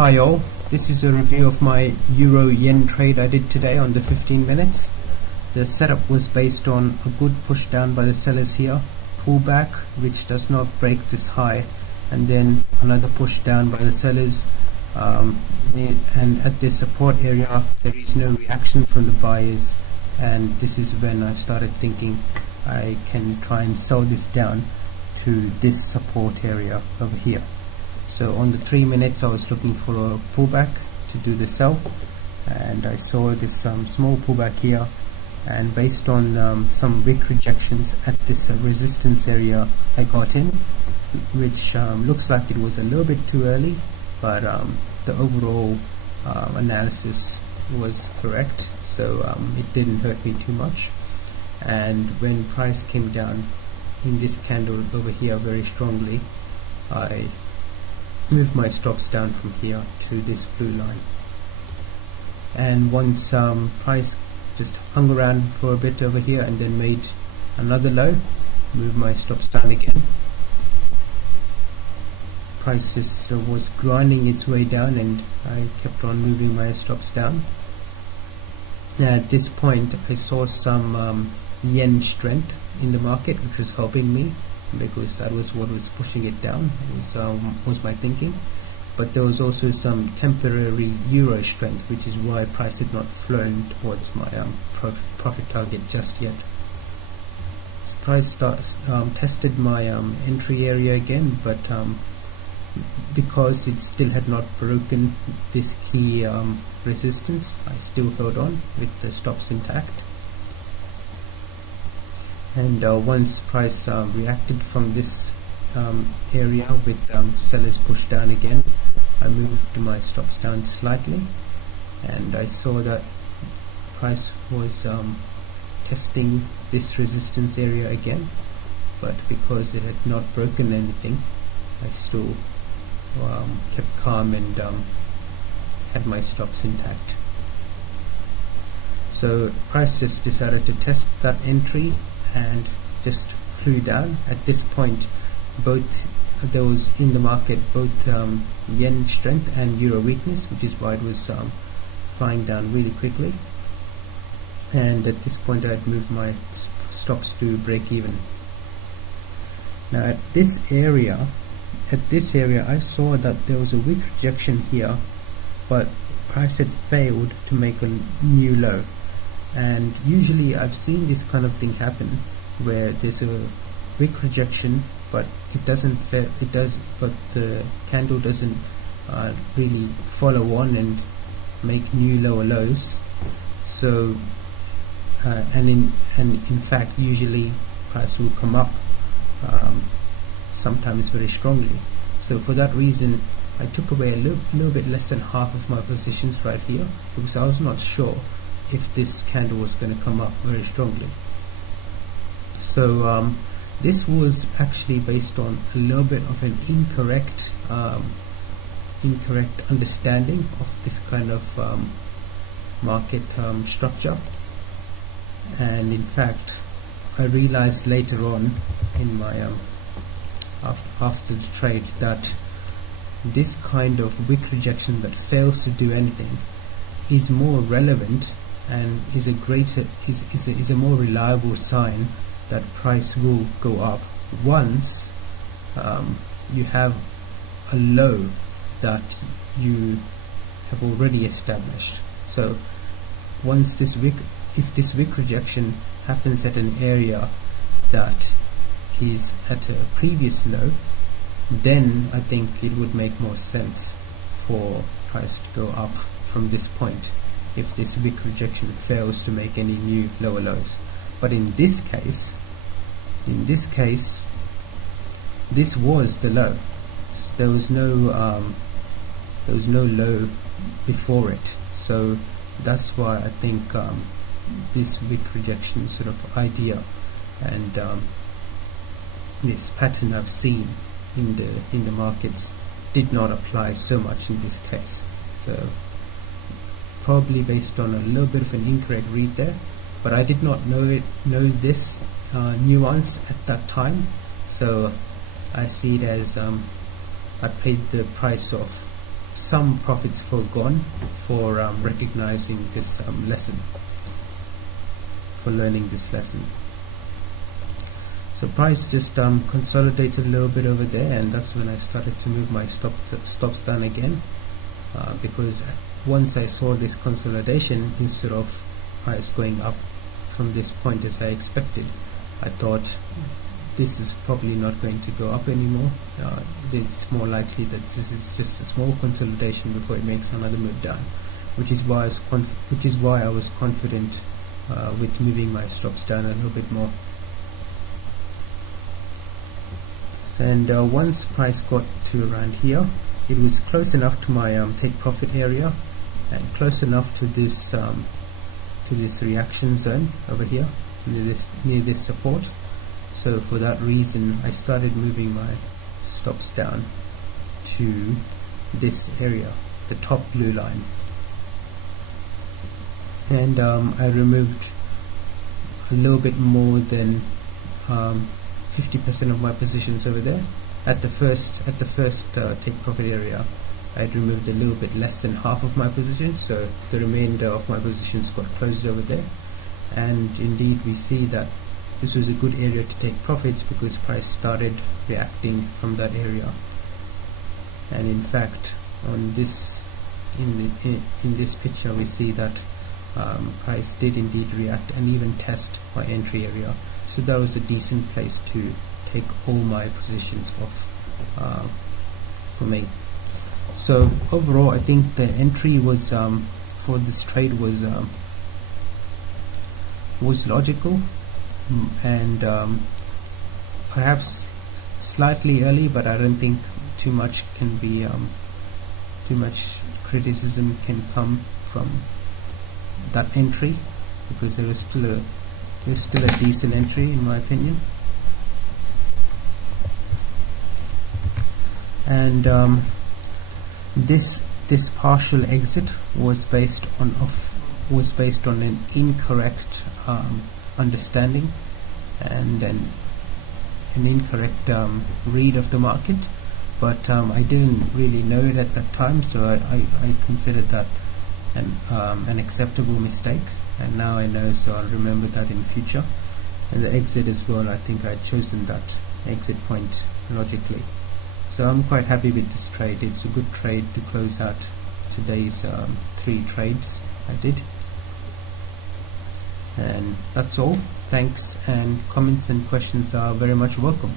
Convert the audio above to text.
Hi all, this is a review of my Euro Yen trade I did today on the 15 minutes. The setup was based on a good push down by the sellers here, pullback which does not break this high, and then another push down by the sellers, and at this support area there is no reaction from the buyers, and this is when I started thinking I can try and sell this down to this support area over here. So on the 3 minutes I was looking for a pullback to do the sell, and I saw this small pullback here, and based on some wick rejections at this resistance area I got in, which looks like it was a little bit too early, but the overall analysis was correct, so it didn't hurt me too much. And when price came down in this candle over here very strongly, I moved my stops down from here to this blue line, and once price just hung around for a bit over here and then made another low, moved my stops down again. Price just was grinding its way down, and I kept on moving my stops down. At this point I saw some yen strength in the market, which was helping me because that was what was pushing it down, was my thinking. But there was also some temporary euro strength, which is why price had not flown towards my profit target just yet. Price tested my entry area again, but because it still had not broken this key resistance, I still held on with the stops intact. And once price reacted from this area with sellers push down again, I moved my stops down slightly, and I saw that price was testing this resistance area again, but because it had not broken anything, I still kept calm and had my stops intact. So price just decided to test that entry and just flew down. At this point, both those in the market, both yen strength and euro weakness, which is why it was flying down really quickly. And at this point I had moved my stops to break even. Now at this area I saw that there was a weak rejection here, but price had failed to make a new low. And usually I've seen this kind of thing happen where there's a weak rejection, but it doesn't but the candle doesn't really follow on and make new lower lows. So and in fact usually price will come up sometimes very strongly. So for that reason I took away a little bit less than half of my positions right here, because I was not sure if this candle was going to come up very strongly. So this was actually based on a little bit of an incorrect understanding of this kind of market structure. And in fact I realized later on in my after the trade that this kind of wick rejection that fails to do anything is more relevant and is a more reliable sign that price will go up once you have a low that you have already established. So once if this wick rejection happens at an area that is at a previous low, then I think it would make more sense for price to go up from this point if this wick rejection fails to make any new lower lows. But in this case this was the low. There was no low before it, so that's why I think this wick rejection sort of idea and this pattern I've seen in the markets did not apply so much in this case. So probably based on a little bit of an incorrect read there, but I did not know this nuance at that time, so I see it as I paid the price of some profits foregone for recognizing this lesson, for learning this lesson. So price just consolidated a little bit over there, and that's when I started to move my stops down again, because once I saw this consolidation, instead of price going up from this point as I expected, I thought this is probably not going to go up anymore. It's more likely that this is just a small consolidation before it makes another move down, which is why I was confident with moving my stops down a little bit more. And once price got to around here, it was close enough to my take profit area, and close enough to this reaction zone over here, near this support. So for that reason, I started moving my stops down to this area, the top blue line, and I removed a little bit more than 50% of my positions over there. At the first take profit area, I'd removed a little bit less than half of my positions, so the remainder of my positions got closed over there. And indeed, we see that this was a good area to take profits because price started reacting from that area. And in fact, on this in this picture, we see that price did indeed react and even test my entry area. So that was a decent place to take all my positions off for me. So overall, I think the entry was for this trade was logical, and perhaps slightly early, but I don't think too much criticism can come from that entry, because there was still a decent entry in my opinion. And this partial exit was based on an incorrect understanding and an incorrect read of the market, but I didn't really know it at that time, so I considered that an acceptable mistake, and now I know, so I'll remember that in future. And the exit as well, I think I'd chosen that exit point logically. So I'm quite happy with this trade. It's a good trade to close out today's 3 trades I did. And that's all. Thanks, and comments and questions are very much welcome.